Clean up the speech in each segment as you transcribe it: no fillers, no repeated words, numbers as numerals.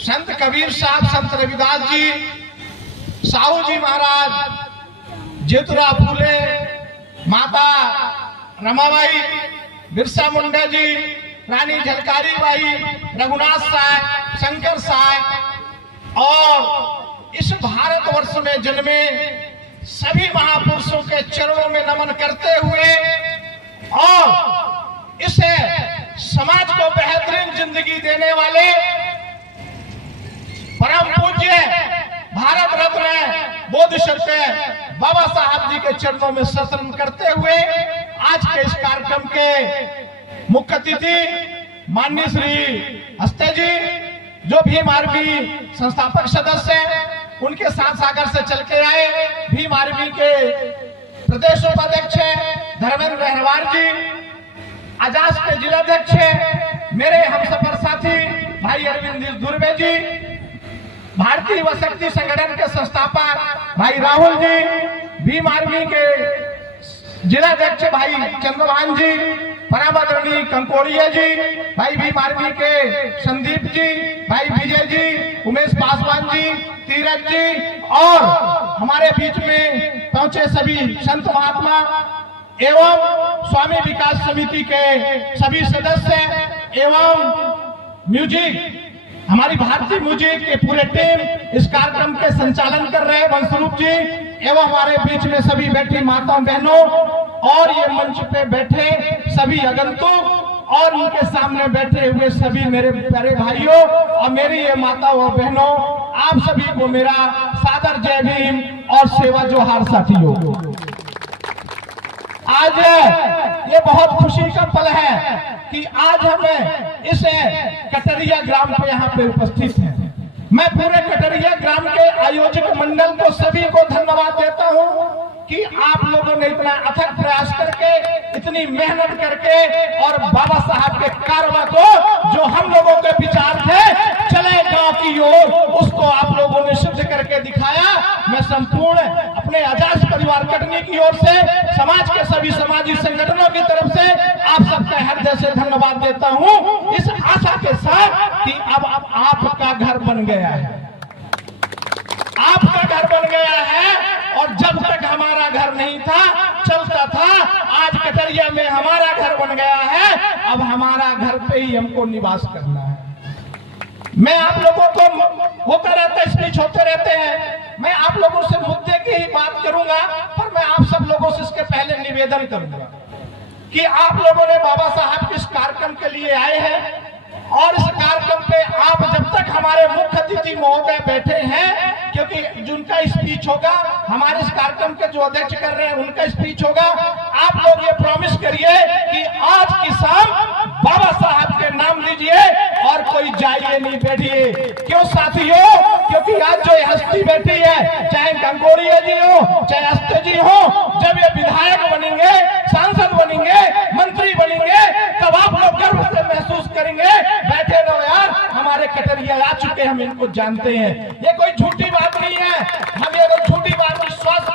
संत कबीर साहब, संत रविदास जी, साहू जी महाराज, ज्योतिराव फूले, माता रमाबाई, बिरसा मुंडा जी, रानी झलकारी बाई, रघुनाथ साहब, शंकर साहब और इस भारतवर्ष में जन्मे सभी महापुरुषों के चरणों में नमन करते हुए और इसे समाज को बेहतरीन जिंदगी देने वाले परम पूज्य भारत रत्न बोधिसत्व बाबा साहब जी के चरणों में शरण करते हुए आज के इस कार्यक्रम के मुख्य अतिथि माननीय श्री हस्ते जी, जो भीम आर्मी संस्थापक सदस्य हैं, उनके साथ सागर से चल के आए, भीम आर्मी के प्रदेश उपाध्यक्ष धर्मेंद्र रहरवार जी, आजास के जिलाध्यक्ष मेरे हमसफर साथी भाई अरविंद दुर्वे जी, भारतीय युवा शक्ति संगठन के संस्थापक भाई राहुल जी, भीम आर्मी के जिलाध्यक्ष भाई चंद्रभान जी, परामदरणी कंकोड़िया जी, भाई भीम आर्मी के संदीप जी, भाई विजय जी, उमेश पासवान जी, तीरथ जी और हमारे बीच में पहुंचे सभी संत महात्मा एवं स्वामी विकास समिति के सभी सदस्य एवं म्यूजिक, हमारी भारतीय म्यूजिक के पूरे टीम, इस कार्यक्रम के संचालन कर रहे वंशरूप जी एवं हमारे बीच में सभी बैठी माताओं बहनों और ये मंच पे बैठे सभी आगंतुक और उनके सामने बैठे हुए सभी मेरे प्यारे भाइयों और मेरी ये माताओं और बहनों, आप सभी को मेरा सादर जय भीम और सेवा जोहार साथियों। आज ये बहुत खुशी का पल है कि आज हमें इस कटरिया ग्राम पे यहाँ पे उपस्थित हैं। मैं पूरे कटरिया ग्राम के आयोजक मंडल को सभी को धन्यवाद देता हूँ कि आप लोगों ने इतना अथक प्रयास करके, इतनी मेहनत करके और बाबा साहब के कारवा को, जो हम लोगों के विचार थे चले गांव की ओर, उसको आप लोगों ने सिद्ध करके दिखाया। मैं संपूर्ण अपने आजाद परिवार कटनी की ओर से, समाज के सभी सामाजिक संगठनों की तरफ से आप सबका हृदय से धन्यवाद देता हूं, इस आशा के साथ कि अब आपका घर बन गया है, आपका घर बन गया है। और जब तक हमारा घर नहीं था, चलता था, आज कटरिया में हमारा घर बन गया है। अब हमारा घर पे ही हमको निवास करना है। मैं आप लोगों को होता रहता है, स्पीच होते रहते हैं, मैं आप लोगों से मुद्दे की ही बात करूंगा, पर मैं आप सब लोगों से इसके पहले निवेदन करूंगा कि आप लोगों ने बाबा साहब के इस कार्यक्रम के लिए आए हैं और इस कार्यक्रम पे आप जब तक हमारे मुख्य अतिथि महोदय बैठे हैं, क्योंकि जिनका स्पीच होगा, हमारे इस कार्यक्रम के जो अध्यक्ष कर रहे हैं उनका स्पीच होगा, आप लोग ये प्रॉमिस करिए कि आज की शाम बाबा साहब के नाम लीजिए और कोई जाइए नहीं बैठिए। क्यों साथियों? क्योंकि आज जो हस्ती बैठी है, चाहे गंगोड़िया जी हो, चाहे हस्ते जी हो, जब ये विधायक बनेंगे, सांसद बनेंगे, मंत्री बनेंगे, तब आप लोग गर्व से महसूस करेंगे, बैठे रहो यार, हमारे कटरिया आ चुके, हम इनको जानते हैं। ये कोई झूठी बात नहीं है, हम ये कोई झूठी बात विश्वास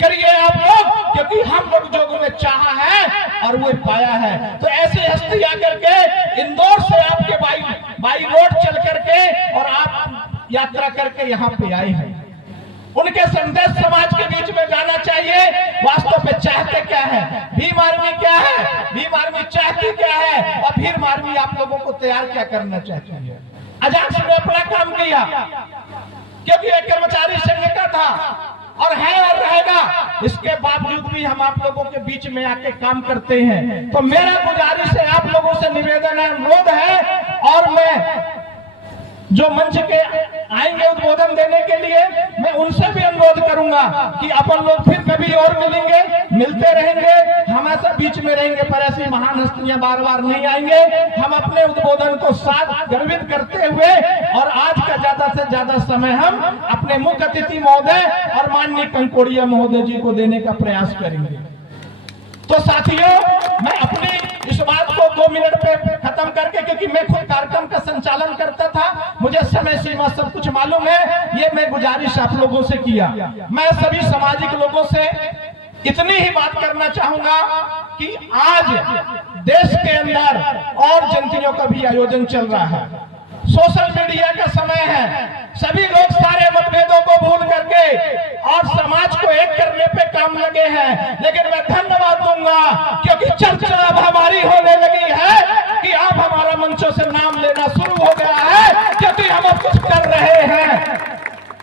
करिए आप लोग, क्योंकि हम लोग जो उन्हें चाहा है और वो पाया है। तो ऐसी हस्ती आकर के इंदौर से आपके बाई रोड चल करके और आप यात्रा करके यहाँ पे आए हैं, उनके संदेश समाज के बीच में जाना चाहिए। वास्तव में चाहते क्या है, भीम आर्मी क्या है, भीम आर्मी चाहती क्या है और भीम आर्मी आप लोगों को तैयार क्या करना चाहती है। आजाद ने अपना काम किया, क्योंकि एक कर्मचारी संघ का था और है और रहेगा, इसके बावजूद भी हम आप लोगों के बीच में आके काम करते हैं। तो मेरा गुजारिश है, आप लोगों से निवेदन है, अनुरोध है, और मैं जो मंच के आएंगे उद्बोधन देने के लिए, मैं उनसे भी अनुरोध करूंगा कि अपन लोग फिर कभी और मिलेंगे, मिलते रहेंगे, हमेशा बीच में रहेंगे, पर ऐसी महान हस्तियां बार बार नहीं आएंगे। हम अपने उद्बोधन को साथ गर्वित करते हुए और आज का ज्यादा से ज्यादा समय हम अपने मुख्य अतिथि महोदय और माननीय कंकोड़िया महोदय जी को देने का प्रयास करेंगे। तो साथियों, मैं अपनी इस बात को 2 मिनट पे खत्म करके, क्योंकि मैं खुद कार्यक्रम का संचालन करता था, मुझे समय सीमा सब कुछ मालूम है, ये मैं गुजारिश आप लोगों से किया। मैं सभी सामाजिक लोगों से इतनी ही बात करना चाहूंगा कि आज देश के अंदर और जयंतियों का भी आयोजन चल रहा है। सोशल मीडिया का समय है, सभी लोग सारे मतभेदों को भूल करके और समाज को एक करने पे काम लगे हैं। लेकिन मैं धन्यवाद दूंगा क्योंकि चर्चा अब हमारी होने लगी है कि अब हमारा मंचों से नाम लेना शुरू हो गया है, क्योंकि हम अब कुछ कर रहे हैं।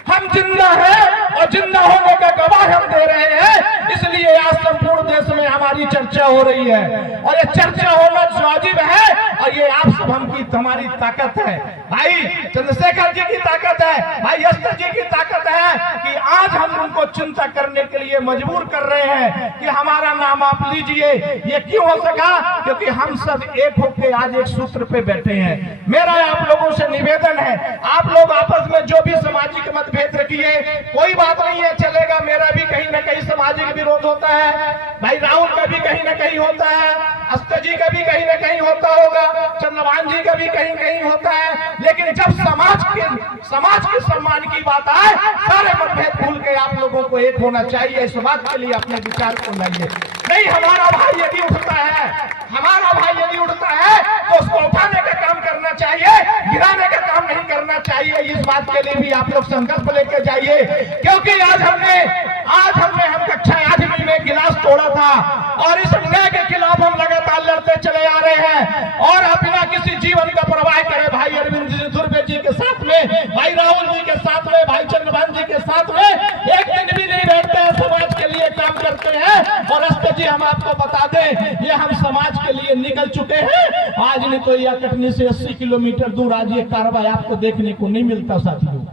हम जिंदा हैं और जिंदा होने का गवाह हम दे रहे हैं, इसलिए आज संपूर्ण देश में हमारी चर्चा हो रही है और ये चर्चा होना वाजिब है। और ये आप सब हमारी ताकत है, भाई चंद्रशेखर जी की ताकत है, भाई अस्त्र जी की ताकत है कि आज हम उनको चिंता करने के लिए मजबूर कर रहे हैं कि हमारा नाम आप लीजिए। ये क्यों हो सका? क्योंकि हम सब एक होकर आज एक सूत्र पे बैठे हैं। मेरा आप लोगों से निवेदन है, आप लोग आपस में जो भी सामाजिक मतभेद रखिए, कोई बात नहीं है, चलेगा। मेरा भी कहीं ना कहीं सामाजिक विरोध होता है, भाई राहुल का भी कहीं ना कहीं होता है, अस्त्र जी का भी कहीं ना कहीं होता होगा, चंद्रभान जी का भी कहीं कहीं होता है। लेकिन जब समाज के सम्मान की बात आए, सारे मतभेद भूल के आप लोगों को एक होना चाहिए। इस बात के लिए अपने विचार को लाइए। नहीं, हमारा भाई यदि उठता है, हमारा भाई यदि उठता है तो उसको उठाने का काम करना चाहिए, गिराने का काम नहीं करना चाहिए। इस बात के लिए भी आप लोग संकल्प लेके जाइए, क्योंकि आज हमने हम कक्षा 8वीं में गिलास तोड़ा था और इस अन्याय के खिलाफ हम लगातार लड़ते चले आ रहे हैं और बिना किसी जीवन का परवाह करे भाई अरविंद दुर्गे जी के साथ में, भाई राहुल जी के साथ में, भाई चंद्रभान जी के साथ में एक दिन भी नहीं बैठते हैं, समाज के लिए काम करते हैं। और अस्त्र जी हम आपको बता दें, ये हम समाज के लिए निकल चुके हैं। आज नहीं तो यह कटनी से 80 किलोमीटर दूर आज ये कार्रवाई आपको देखने को नहीं मिलता। साथियों,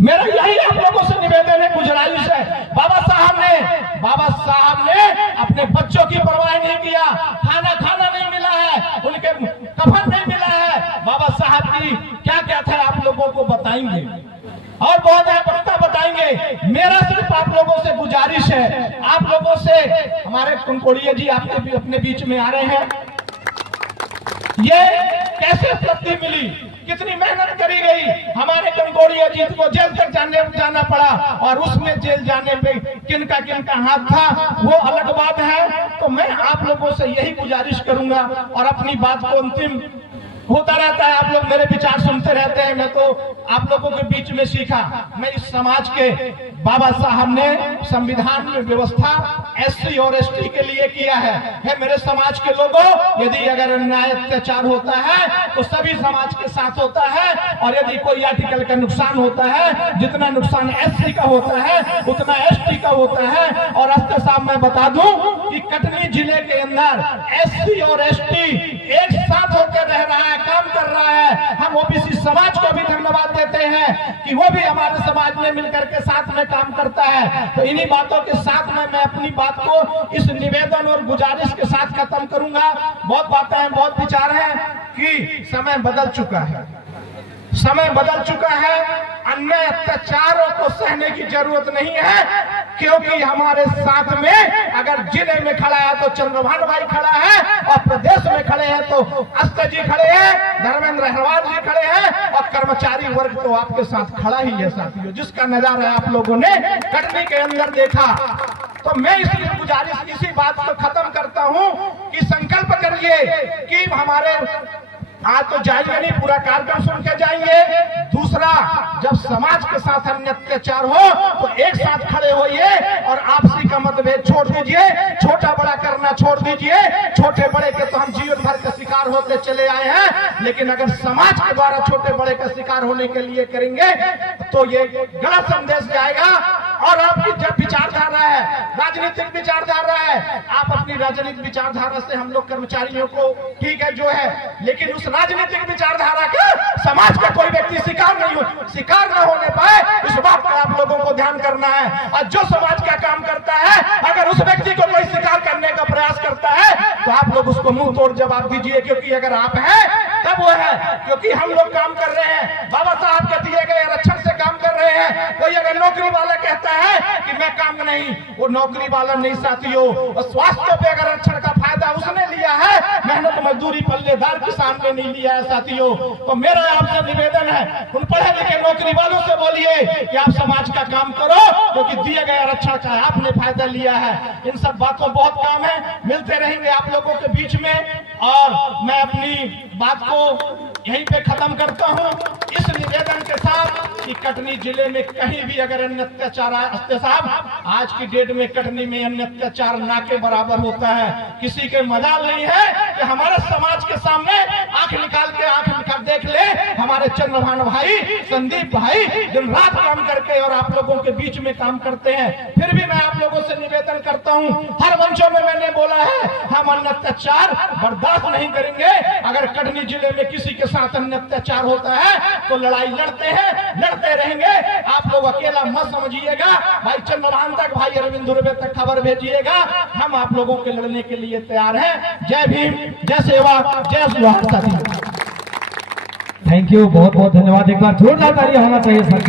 मेरा यही आप लोगों से निवेदन है, गुजारिश है। बाबा साहब ने अपने बच्चों की परवाह नहीं किया, खाना नहीं मिला है, उनके कफन नहीं मिला है। बाबा साहब की क्या क्या था आप लोगों को बताएंगे और बहुत है वक्ता बताएंगे। मेरा सिर्फ आप लोगों से गुजारिश है, आप लोगों से, हमारे कुनकोड़िया जी आपके भी अपने बीच में आ रहे हैं, ये कैसे उपलब्धि मिली, कितनी मेहनत करी गई। हमारे कनकोड़िया जी को जेल तक जाना पड़ा और उसमें जेल जाने पे किनका हाथ था वो अलग बात है। तो मैं आप लोगों से यही गुजारिश करूंगा और अपनी बात को अंतिम होता रहता है, आप लोग मेरे विचार सुनते रहते हैं। मैं तो आप लोगों के बीच में सीखा, मैं इस समाज के बाबा साहब ने संविधान में व्यवस्था SC और ST के लिए किया है। मेरे समाज के लोगों, यदि अगर अन्याय अत्याचार होता है तो सभी समाज के साथ होता है और यदि कोई आर्टिकल का नुकसान होता है, जितना नुकसान SC का होता है उतना ST का होता है। और अस्त्र साहब मैं बता दूं कि कटनी जिले के अंदर SC और ST एक साथ होकर रह रहा है, काम कर रहा है। हम OBC समाज को भी धन्यवाद देते हैं कि वो भी हमारे समाज में मिलकर के साथ में काम करता है। तो इन्हीं बातों के साथ में मैं अपनी बात को इस निवेदन और गुजारिश के साथ खत्म करूंगा। बहुत बातें हैं, बहुत विचार हैं कि समय बदल चुका है, समय बदल चुका है। अन्याय अत्याचारों को सहने की जरूरत नहीं है, क्योंकि हमारे साथ में अगर जिले में खड़ा है तो चंद्रभान भाई खड़ा है और प्रदेश में खड़े हैं तो अस्त्र जी खड़े हैं, धर्मेंद्र अग्रवाल जी खड़े हैं और कर्मचारी वर्ग तो आपके साथ खड़ा ही है। साथियों, जिसका नजारा आप लोगों ने कटनी के अंदर देखा, तो मैं इसलिए गुजारिश इसी बात को खत्म करता हूं कि संकल्प करिए कि हमारे आज तो जाएंगे नहीं, पूरा कार्यक्रम सुन के जाएंगे। दूसरा, जब समाज के साथ अन्य अत्याचार हो तो एक साथ खड़े होइए और आपसी का मतभेद छोड़ दीजिए, छोटा बड़ा करना छोड़ दीजिए। छोटे बड़े के तो हम जीवन भर का शिकार होते चले आए हैं, लेकिन अगर समाज के द्वारा छोटे बड़े का शिकार होने के लिए करेंगे तो ये गलत संदेश जाएगा। और आपकी जब विचारधारा है, राजनीतिक विचारधारा है, आप अपनी राजनीतिक विचारधारा से हम लोग कर्मचारियों को ठीक है जो है, लेकिन उस राजनीतिक विचारधारा का समाज का कोई व्यक्ति शिकार न होने पाए, इस बात का आप लोगों को ध्यान करना है। और जो समाज का काम करता है, अगर उस व्यक्ति को कोई शिकार करने का प्रयास करता है तो आप लोग उसको मुंह तोड़ जवाब दीजिए, क्योंकि अगर आप हैं तब वो है, क्योंकि हम लोग काम कर रहे हैं, बाबा साहब के दिए गए आरक्षण से काम कर रहे हैं। कोई अगर नौकरी वाला कहता है कि मैं काम नहीं, वो नौकरी वाला नहीं साथियों। स्वास्थ्य पे अगर आरक्षण का फायदा उसने लिया है, मेहनत मजदूरी पल्लेदार किसान ने नहीं लिया है साथियों। तो मेरा आपसे निवेदन है, उन पढ़े लिखे नौकरी वालों से बोलिए कि आप समाज का काम करो, क्योंकि दिए गए आरक्षण का आपने फायदा लिया है। इन सब बातों बहुत काम है, मिलते रहेंगे आप लोगों के बीच में। और मैं अपनी बात को यहीं पे खत्म करता हूँ इस निवेदन के साथ कि कटनी जिले में कहीं भी अगर अन्य अत्याचार साहब, आज की डेट में कटनी में अन्य अत्याचार ना के बराबर होता है। किसी के मजाल नहीं है कि हमारे समाज के सामने आंख निकाल देख ले। हमारे चंद्रभान भाई, संदीप भाई दिन रात काम करके और आप लोगों के बीच में काम करते हैं। फिर भी मैं आप लोगों से निवेदन करता हूं, हर मंचों में मैंने बोला है, हम अन्य अत्याचार बर्दाश्त नहीं करेंगे। अगर कटनी जिले में किसी के साथ अन्य अत्याचार होता है तो लड़ाई लड़ते हैं, लड़ते रहेंगे। आप लोग अकेला मत समझिएगा। भाई चंद्रभान तक, भाई अरविंद दुर्वे तक खबर भेजिएगा। हम आप लोगों के लड़ने के लिए तैयार हैं। जय भीम, जय सेवा, जय सुहास। थैंक यू, बहुत बहुत धन्यवाद। एक बार जोरदार ताली होना चाहिए सर के।